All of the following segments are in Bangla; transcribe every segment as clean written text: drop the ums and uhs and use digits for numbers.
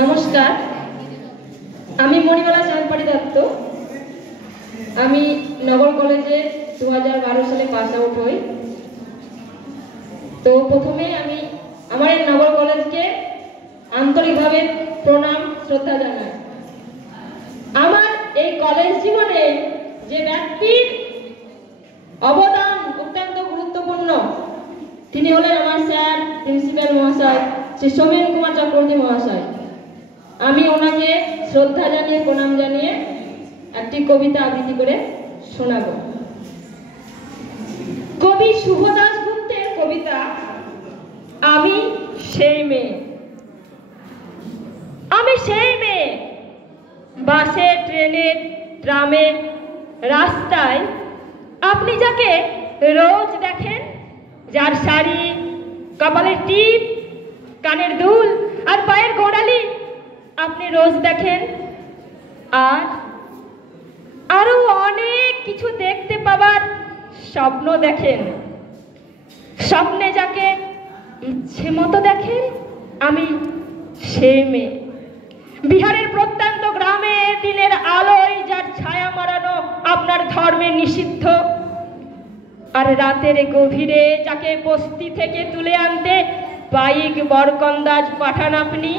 নমস্কার, আমি মণিমালা চাঁদপাড়ি দত্ত। আমি নগর কলেজে 2012 সালে পাস আউট হই। তো প্রথমে আমি আমার এই নগর কলেজকে আন্তরিকভাবে প্রণাম শ্রদ্ধা জানাই। আমার এই কলেজ জীবনে যে ব্যক্তির অবদান অত্যন্ত গুরুত্বপূর্ণ, তিনি হলেন আমার স্যার প্রিন্সিপাল মহাশয় শ্রী সোমেন কুমার চক্রবর্তী মহাশয়। আমি ওনাকে শ্রদ্ধা জানিয়ে প্রণাম জানিয়ে একটি কবিতা আবৃত্তি করে শোনাব। কবি শুভ দাশগুপ্তের কবিতা আমি সেই মেয়ে। আমি সেই মেয়ে, বাসে, ট্রেনে, ট্রামে, রাস্তায় আপনি যাকে রোজ দেখেন, যার শাড়ি, কপালের টিপ, কানের দুল আর পায়ের গোড়ালি আপনি রোজ দেখেন। আর আরো অনেক কিছু দেখতে পাবার স্বপ্ন দেখেন। স্বপ্নে যাকে ইচ্ছে মতো দেখেন, আমি সেই মেয়ে। বিহারের প্রত্যন্ত গ্রামে দিনের আলোয় যার ছায়া মারানো আপনার ধর্মে নিষিদ্ধ, আর রাতের গভীরে যাকে বস্তি থেকে তুলে আনতে বাইক বরকন্দাজ পাঠান আপনি,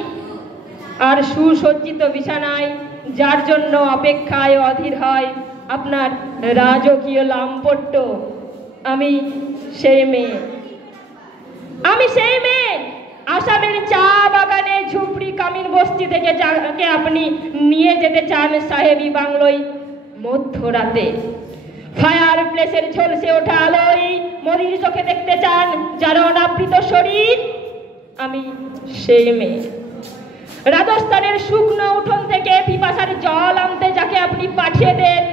আর সুসজ্জিত বিছানায় যার জন্য অপেক্ষায় অধীর হয় আপনার রাজকীয় লামপট্ট, আমি সেই মেয়ে। আমি সেই মেয়ে, আসামের চা বাগানে ঝুপড়ি কামিন বস্তি থেকে যাকে আপনি নিয়ে যেতে চান সাহেবি বাংলোয় মধ্যরাতে। ফায়ার প্লেসের ঝলসে ওঠা আলোয় মরির চোখে দেখতে চান যার অনাবৃত শরীর, আমি সেই মেয়ে। রাজস্থানের শুকনো উঠোন থেকে পিপাসার জল আনতে যাকে আপনি পাঠিয়ে দেন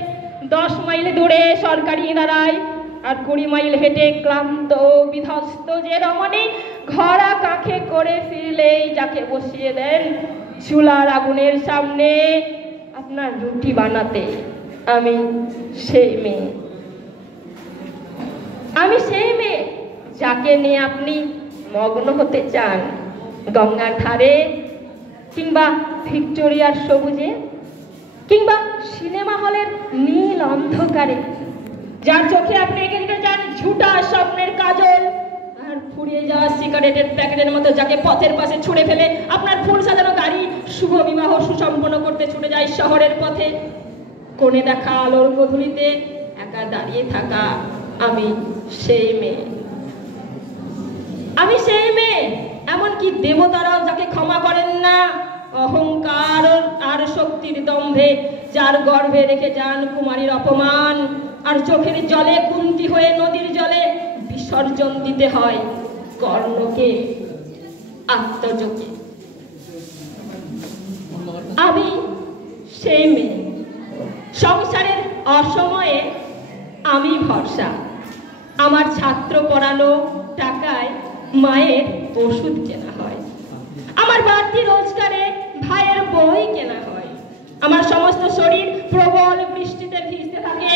10 মাইল দূরে সরকারি ইনারায়, আর 20 মাইল হেঁটে ক্লান্ত বিধ্বস্ত যে রমণী ঘরা কাঁখে করে ফিরলেই যাকে বসিয়ে দেন চুলার আগুনের সামনে আপনার রুটি বানাতে, আমি সেই মেয়ে। আমি সেই মেয়ে যাকে নিয়ে আপনি মগ্ন হতে চান গঙ্গার ধারে, কিংবা ভিক্টোরিয়ার সবুজে, কিংবা সিনেমা হলের নীল অন্ধকারে, যার চোখে আপনি এঁকে দিতে চান ঝুটা স্বপ্নের কাজল, আর ফুরিয়ে যাওয়া সিগারেটের প্যাকেটের মতো যাকে পথের পাশে ছুঁড়ে ফেলে আপনার ফুল সাজানো গাড়ি শুভ বিবাহ সুসম্পন্ন করতে ছুটে যায় শহরের পথে। কোণে দেখা আলোর গধূলিতে একা দাঁড়িয়ে থাকা, আমি সেই মেয়ে। আমি সেই মেয়ে, এমনকি দেবতারাও যাকে ক্ষমা করেন না অহংকার আর শক্তির দম্ভে, যার গর্ভে রেখে যান কুমারীর অপমান, আর চোখের জলে কুন্তি হয়ে নদীর জলে বিসর্জন দিতে হয় কর্ণকে, আত্মজকে। আমি সেই মেয়ে, সংসারের অসময়ে আমি ভরসা। আমার ছাত্র পড়ানো টাকায় মায়ের ওষুধ কেনা হয়, আমার বাড়তি রোজগারে ভাইয়ের বই কেনা হয়। আমার সমস্ত শরীর প্রবল বৃষ্টিতে ভিজতে থাকে,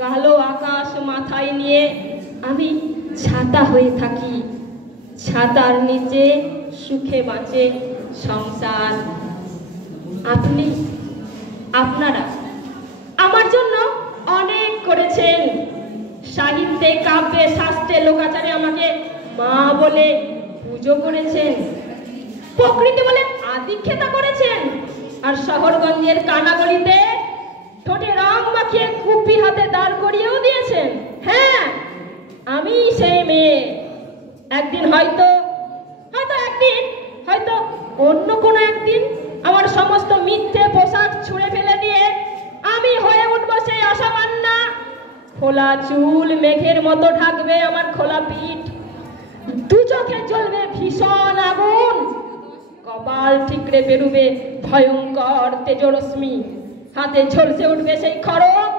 কালো আকাশ মাথায় নিয়ে আমি ছাতা হয়ে থাকি। ছাতার নিচে সুখে বাঁচে সংসার। আপনি, আপনারা আমার জন্য অনেক করেছেন। সাহিত্যে, কাব্যে, শাস্ত্রে, লোকাচারে আমাকে মা বলে পুজো করেছেন, প্রকৃতি বলে আদিক্ষেতা করেছেন, আর শহরগঞ্জের কানাগলিতে ঠোঁটে রং মাখিয়ে কুপি হাতে দাঁড় করিয়েও দিয়েছেন। হ্যাঁ, আমি সেই মেয়ে। একদিন হয়তো অন্য কোনো একদিন আমার সমস্ত মিথ্যে পোশাক ছুঁড়ে ফেলে দিয়ে আমি হয়ে উঠবো সেই অসামান্যা। খোলা চুল মেঘের মতো ঢাকবে আমার খোলা পিঠ, দু চোখে জ্বলবে ভীষণ আগুন, কপাল ঠিকরে বেরুবে ভয়ঙ্কর তেজরশ্মি, হাতে ঝলসে উঠবে সেই খড়গ,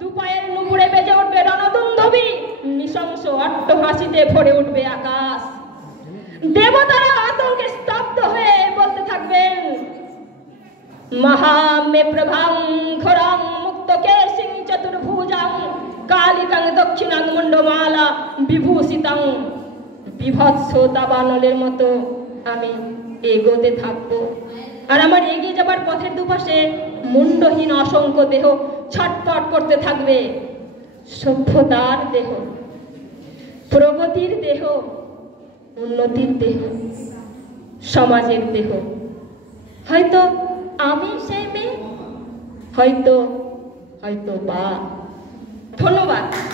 দু পায়ের নুপুরে বেজে উঠবে রণদুন্দুভি, নৃশংস অট্টহাসিতে ভরে উঠবে আকাশ। দেবতারা আতঙ্কে স্তব্ধ হয়ে বলতে থাকবেন মহামে প্রভাং খরাং মুক্তকে সিং চতুর্ভুজাং কালিকাং দক্ষিণাং মুন্ডমালা বিভূষিতাং। বিভৎস দাবানলের মতো আমি এগোতে থাকবো। আর আমার এগিয়ে যাবার পথের দুপাশে মুন্ডহীন অসংখ্য দেহ ছটফট করতে থাকবে। সভ্যতার দেহ, প্রগতির দেহ, উন্নতির দেহ, সমাজের দেহ। হয়তো আমি সেই মেয়ে, হয়তো হয়তো বা। ধন্যবাদ।